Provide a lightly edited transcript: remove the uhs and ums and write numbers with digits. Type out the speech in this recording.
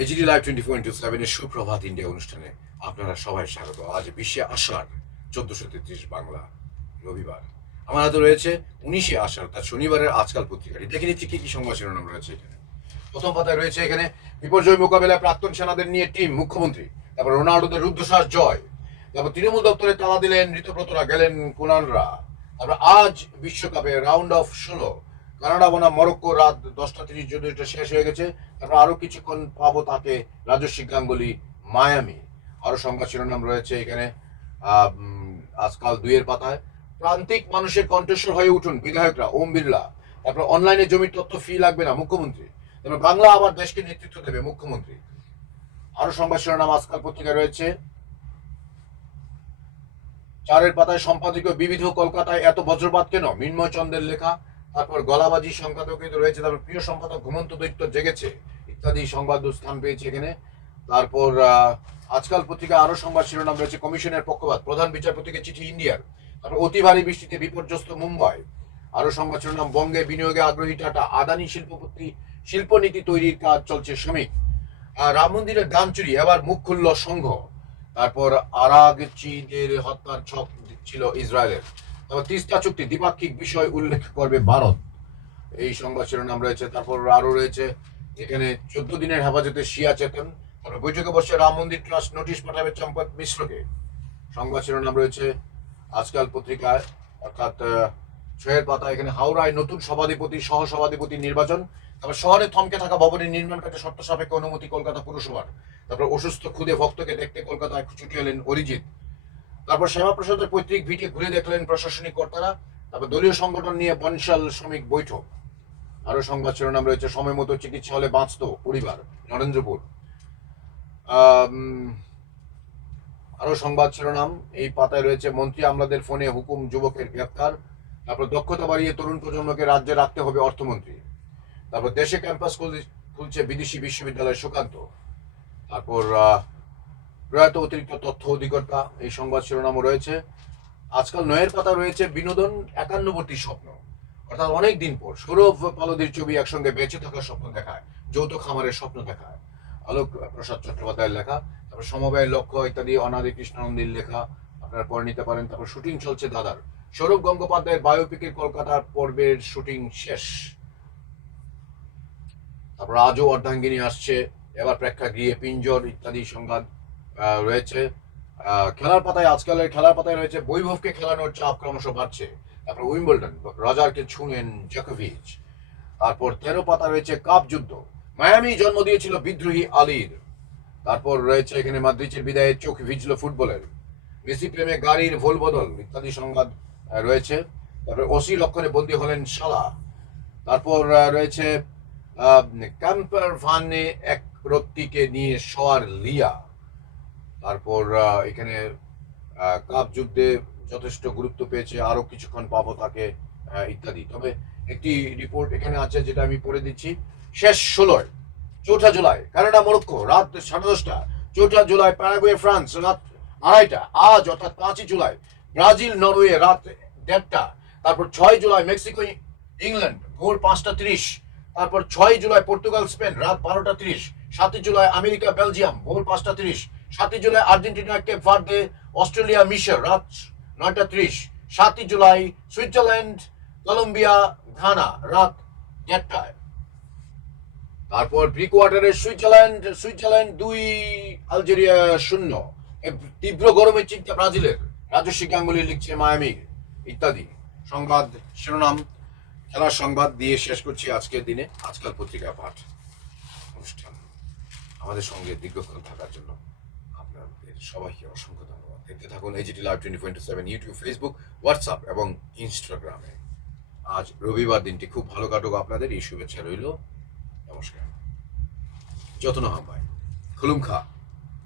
HD live 24/7 এর সুপ্রভাত India অনুষ্ঠানে আপনারা সবাই স্বাগত। আজ 20শে আষাঢ় 1433 বাংলা রবিবার। আমার হাতে রয়েছে 19শে আষাঢ় অর্থাৎ শনিবারের আজকাল পত্রিকাটি। দেখে নিচ্ছি কি কি সংবাদ শিরোনাম রয়েছে এখানে। প্রথম পাতায় রয়েছে এখানে বিপর্যয় মোকাবেলায় প্রাক্তন সেনাদের নিয়ে টিম মুখ্যমন্ত্রী। তারপর রোনাল্ডোদের রুদ্ধশ্বাস জয়। তারপর তৃণমূল দপ্তরে তালা দিলেন ঋতব্রতরা, গেলেন কুনানরা। তারপর আজ বিশ্বকাপে রাউন্ড অফ 16 কানাডা বনাম মরক্কো রাত 10:30 যদিও শেষ হয়ে গেছে। তারপর আরো কিছুক্ষণ পাবো তাকে রাজস্বী গাঙ্গুলি মায়ামি। আরো সংবাদ শিরোনাম রয়েছে এখানে আজকাল দুইয়ের পাতায়। প্রান্তিক মানুষের কণ্ঠস্বর হয়ে উঠুন বিধায়করা, ওম বিড়লা। তারপর অনলাইনে জমির তথ্য ফি লাগবে না, মুখ্যমন্ত্রী। তারপর বাংলা আবার দেশকে নেতৃত্ব দেবে, মুখ্যমন্ত্রী। আরো সংবাদ শিরোনাম আজকাল পত্রিকা রয়েছে চারের পাতায়। সম্পাদকীয় বিবিধ কলকাতায় এত বজ্রপাত কেন, মৃন্ময় চন্দ্রের লেখা। তারপর গলাবাজি সম্পাদকীয় রয়েছে। তারপর প্রিয় সম্পাদক ঘুমন্ত দৈত্য জেগেছে ইত্যাদি সংবাদ স্থান পেয়েছে এখানে। তারপর আজকাল পত্রিকা আরো সংবাদ শিরোনাম রয়েছে কমিশনের পক্ষপাত, প্রধান বিচারপতিকে চিঠি ইন্ডিয়ার। তারপর অতি ভারী বৃষ্টিতে বিপর্যস্ত মুম্বাই। আরো সংবাদ শিরোনাম বঙ্গে বিনিয়োগে আগ্রহী টাটা, আদানি শিল্পনীতি তৈরির কাজ চলছে শ্রমিক। রাম মন্দিরের দান চুরি, এবার মুখ খুলল সংঘ। তারপর আরাগচিদের হত্যার ছক ছিল ইসরায়েলের। তারপর তিস্তা চুক্তি দ্বিপাক্ষিক বিষয় উল্লেখ করবে ভারত, এই সংবাদ শিরোনাম রয়েছে। তারপর আরো রয়েছে এখানে 14 দিনের হেফাজতে শিয়া চেতন। তারপর বৈঠকে বসে রাম মন্দির ট্রাস্ট নোটিশ পাঠাবে চম্পত মিশ্রকে, সংবাদ শিরোনাম রয়েছে আজকাল পত্রিকায়। অর্থাৎ 6 পাতা এখানে হাওড়ায় নতুন সভাধিপতি সহ সভাধিপতি নির্বাচন। তারপর শহরে থমকে থাকা ভবনের নির্মাণ কাজে শর্ত সাপেক্ষে অনুমতি কলকাতা পুরসভার। তারপর অসুস্থ খুদে ভক্তকে দেখতে কলকাতায় ছুটে এলেন অরিজিৎ। তারপর শ্যামাপ্রসাদের পৈতৃক ভিটে ঘুরে দেখলেন প্রশাসনিক কর্তারা। তারপর দলীয় সংগঠন নিয়ে বনশাল শ্রমিক বৈঠক। আরো সংবাদ শিরোনাম রয়েছে সময় মতো চিকিৎসা হলে বাঁচত পরিবার, নরেন্দ্রপুর। আরো সংবাদ শিরোনাম এই পাতায় রয়েছে মন্ত্রী আমলাদের ফোনে হুকুম, যুবকের গ্রেপ্তার। তারপর দক্ষতা বাড়িয়ে তরুণ প্রজন্মকে রাজ্যে রাখতে হবে, অর্থমন্ত্রী। তারপর দেশে ক্যাম্পাস খুলছে বিদেশি বিশ্ববিদ্যালয়, সুকান্ত। তারপর প্রয়াত অতিরিক্ত তথ্য অধিকর্তা, এই সংবাদ শিরোনামও রয়েছে। আজকাল 9 পাতা রয়েছে বিনোদন 51বর্তী স্বপ্ন, অর্থাৎ অনেক দিন পর সৌরভ পালদির ছবি একসঙ্গে বেঁচে থাকার স্বপ্ন দেখায়, যৌথ খামারের স্বপ্ন দেখায়, আলোক প্রসাদ চট্টোপাধ্যায়ের লেখা। তারপর সমবায়ের লক্ষ্য ইত্যাদি অনাদি কৃষ্ণনন্দীর লেখা, আপনারা পড়ে নিতে পারেন। তারপর শুটিং চলছে দাদার, সৌরভ গঙ্গোপাধ্যায়ের বায়োপিকের কলকাতার পর্বের শুটিং শেষ। তারপর আজও অর্ধাঙ্গিনী আসছে, এবার প্রেক্ষাগৃহে পিঞ্জর ইত্যাদি সংবাদ রয়েছে। খেলার পাতায় আজকালের খেলার পাতায় রয়েছে বৈভবকে খেলানোর চাপ ক্রমশ বাড়ছে। তারপর উইম্বলডন, রজারকে ছুঁলেন জোকোভিচ। তারপর 13 পাতা রয়েছে কাপ যুদ্ধ, মায়ামি জন্ম দিয়েছিল বিদ্রোহী আলীর। তারপর রয়েছে এখানে মাদ্রিদের বিদায়ে চোখ ভিজল ফুটবলের, মেসি প্রেমে গাড়ির ভোল বদল ইত্যাদি সংবাদ রয়েছে। তারপর ওসি লক্ষণে বন্দী হলেন শালা। তারপর রয়েছে ক্যাম্পার ভানে এক রত্তিকে নিয়ে শোয়ার লিয়া। তারপর এখানে কাপ যুদ্ধে যথেষ্ট গুরুত্ব পেয়েছে, আরো কিছুক্ষণ পাবো তাকে ইত্যাদি। তবে একটি রিপোর্ট এখানে আছে যেটা আমি পড়ে দিচ্ছি। শেষ 16 4 জুলাই কানাডা মরক্কো রাত 10:30, 4 জুলাই প্যারাগুয়ে ফ্রান্স রাত 2:30, আজ অর্থাৎ 5 জুলাই ব্রাজিল নরওয়ে রাত 1:30। তারপর 6 জুলাই মেক্সিকো ইংল্যান্ড ভোর 5:30। তারপর 6 জুলাই পর্তুগাল স্পেন রাত 12:30। 7 জুলাই আমেরিকা বেলজিয়াম ভোর 5:30। 7 জুলাই আর্জেন্টিনা কেপ ভার্দে অস্ট্রেলিয়া মিশর রাত 9:30। 7 জুলাই সুইজারল্যান্ড কলম্বিয়া ঘানা রাত 1:30। তারপর প্রি কোয়ার্টারে সুইজারল্যান্ড 2, আলজেরিয়া 0। তীব্র গরমের চিন্তা ব্রাজিলের, রাজস্বী গাঙ্গুলি লিখছে মায়ামি ইত্যাদি সংবাদ শিরোনাম খেলার সংবাদ দিয়ে শেষ করছি আজকের দিনে আজকাল পত্রিকা পাঠ অনুষ্ঠান। আমাদের সঙ্গে দীর্ঘক্ষণ থাকার জন্য আপনাদের সবাইকে অসংখ্য ধন্যবাদ। দেখতে থাকুন HD live 24/7 YouTube, Facebook, WhatsApp এবং ইনস্টাগ্রামে। আজ রবিবার, দিনটি খুব ভালো কাটুক আপনাদের, এই শুভেচ্ছা রইল। নমস্কার। যত্ন হাম্বাই খুলুম খা।